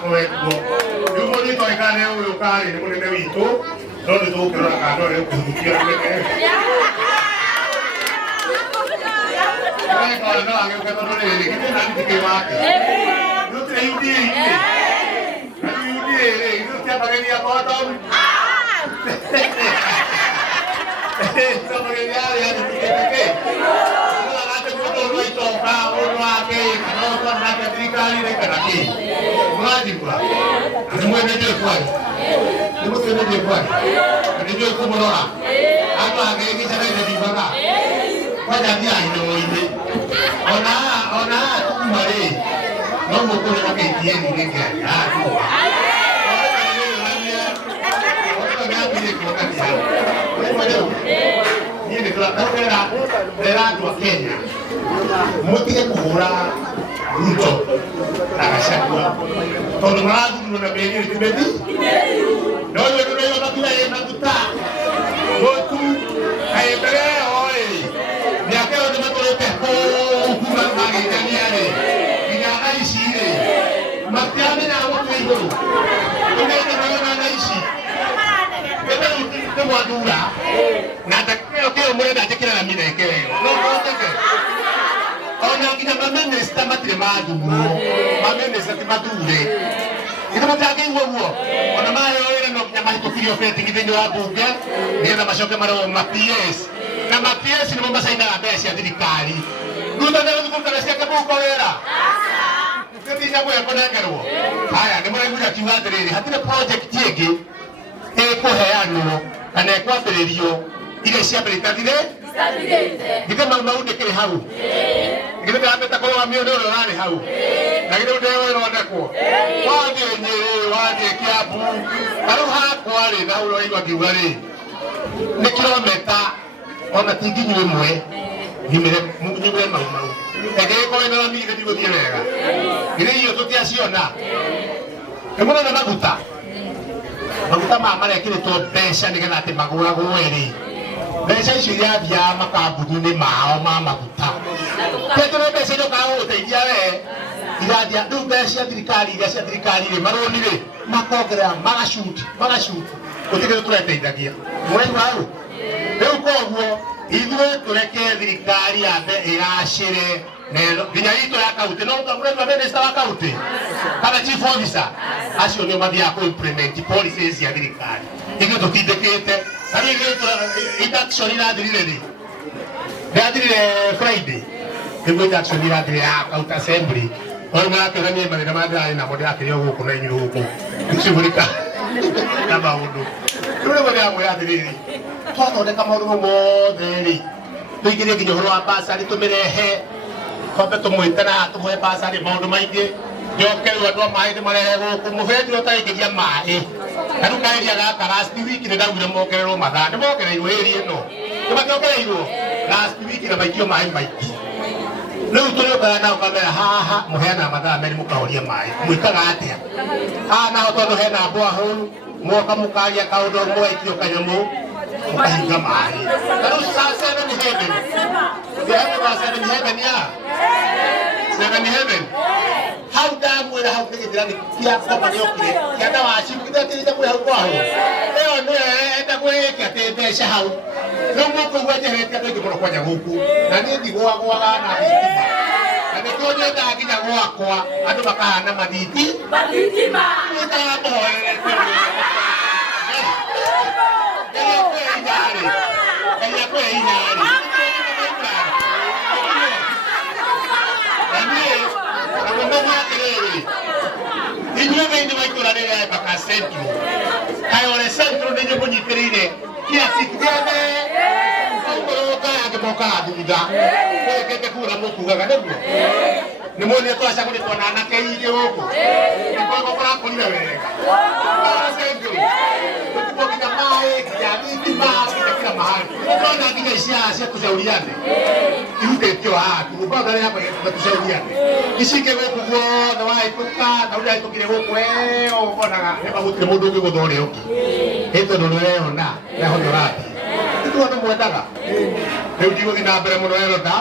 koetwo yumo ni to ikane uyu kari ni munene witu no ni tukirora kana ri kuhukia mbele Ai no ange ko no ni kiti na ni ke wake no te yudi ni no te apageni a bottom no apageni ya ni ke Kenya mutige kuhura Ruto na Gachagua tondu marathurwo na mĩeri ĩrĩ no yo makira yena guta gotu kaembere oi miaka yothe matũrĩte kuma magĩtaniarĩ nginya aicirĩ matiamenya gũtũ igũrũ tũmĩtanaga na ici nĩ mwathura na kĩo mũrenda njĩkĩre na mineke wega no goteke ona nginya maminista matire mathurwo maminista ti mathure ito matakeigua guo ona mayo wĩra no nginya mahĩtũkirio betting thĩinĩ wa mbunge nĩgetha macoke marũa ma PS na ma PS nĩmo macainaga mbeca cia thirikari Ruto nĩgũthukũrũkana ciake mũhuko wĩra gĩtinya gwĩko nengerwo haya nĩ mũraigua kiuga atĩrĩrĩ hatirĩ project ĩngĩ ĩkũheanwo kana ĩkwambĩrĩrio iria ciambĩrĩire Gita mau ndikiri hau. Gita ndameta kwa mione ule wale hau. Na gita ndio wewe unadekwo. Waje Nyeri, waje Kiambu. Haru hakwari na ule waigwa kiugari. Ni kilomita ona tinginyu imwe. Nyumire mau. Ege ko ina mimi ndio gũthiĩ wega. Gita hiyo tutiaciona. Kemuna na maguta. Maguta marekĩrĩtwo mbeca nĩgetha atĩ magũragwo ĩrĩ. Mbeca icio irathia makambuni-inĩ mao ma maguta. Tetũre mbeca icio ũteithia we irathia rĩu mbeca cia thirikari iria cia thirikari-rĩ marũni-rĩ makongerera magacuti gũtigĩrĩ tũreteithagia. Mwaigua hau? Rĩu koguo ithuĩ tũreke thirikari yambe ĩgacĩre nginya itũ ya kaunti no mũrenda minister wa kaunti kana chief officer acio nĩo mathiaga kũ implement policies cia thirikari. Ithuĩ tũtindĩkĩte Kami induction irathirire ri. Ndathirire Friday. Nĩguo induction irathirire ya county assembly. Oyo marakĩonania mathĩna marĩa ndĩrarĩ namo ndĩrakĩrĩ o gũkũ na inyuĩ gũkũ. Gũcugurika na maũndũ. Rĩu nĩguo ndĩramwĩra atĩrĩrĩ. Twathondeka maũndũ mothe-rĩ. Tũingĩrie nginya ũhoro wa bursary tũmĩrehe. Twambe tũmwĩte na tũmũhe bursary maũndũ maingĩ. Njoke rĩu andũ a maĩ ndĩmarehe gũkũ. Mũberethi ũtaraingĩria maĩ. Kanu kaeria gaka last week nĩ ndaugire mongererwo mathaa nĩ mongereirwo ĩrĩ ĩno nĩ makĩongereirwo last week na maikio maĩ maingĩ rĩu tũrĩũkaga nao kamera haha mũheana mathaa merĩ mũkahoria maĩ mwĩkaga atĩa haha naho tondũ hena borehole mwoka mũkaria kaũndũ mũgaikio kanyamũ mũkahinga maĩ rĩu saa 7 heaven ndĩrenda 7 heaven ya 7 heaven hau ndamwĩra hau nĩgĩthĩra kia koma nĩokire kia ndawa cibu gĩtatĩrĩte mwĩ hau kwao ĩyo nĩyo enda gwĩke atĩ mbeca hau rĩu mũkũigua njeherete andũ aingĩ mũno kwanja gũkũ na niĩ ndigwagwaga na thitima na nĩkĩo nyendaga nginya gwakwa andũ makahana mathitima nĩtagakũhoererete Ngai akwĩhe inyarĩ Inyuĩ thĩinĩ wa itũra rĩrĩa Embakasi Central Kayole Central nĩ inyuĩ mũnyitĩrĩire kiasi gĩothe ũkũrũka angĩmokaga thutha mũrekete kura mũkugaga nĩguo nĩmuonire twacagũrĩtwo na anake aingĩ gũkũ nĩkoguo mũrakũrire wega Kayole Central gũtigwo nginya maĩ nginya thitima nginya kila mahali ũkona nginya iciara cia tũcauriane irutĩtio haha kumbanga rĩa hapa tũcauriane icingĩ gũkũ guothe wahĩtũka na ũrĩa hĩtũkire gũkũ weo ũkonaga nĩma gũtirĩ mũndũ ũngĩgũtha ũrĩa ũngĩ ĩ tondũ nĩweyona nĩaho nĩũrathiĩ ithuothe mwendaga rĩu ndigũthiĩ na mbere mũno Elda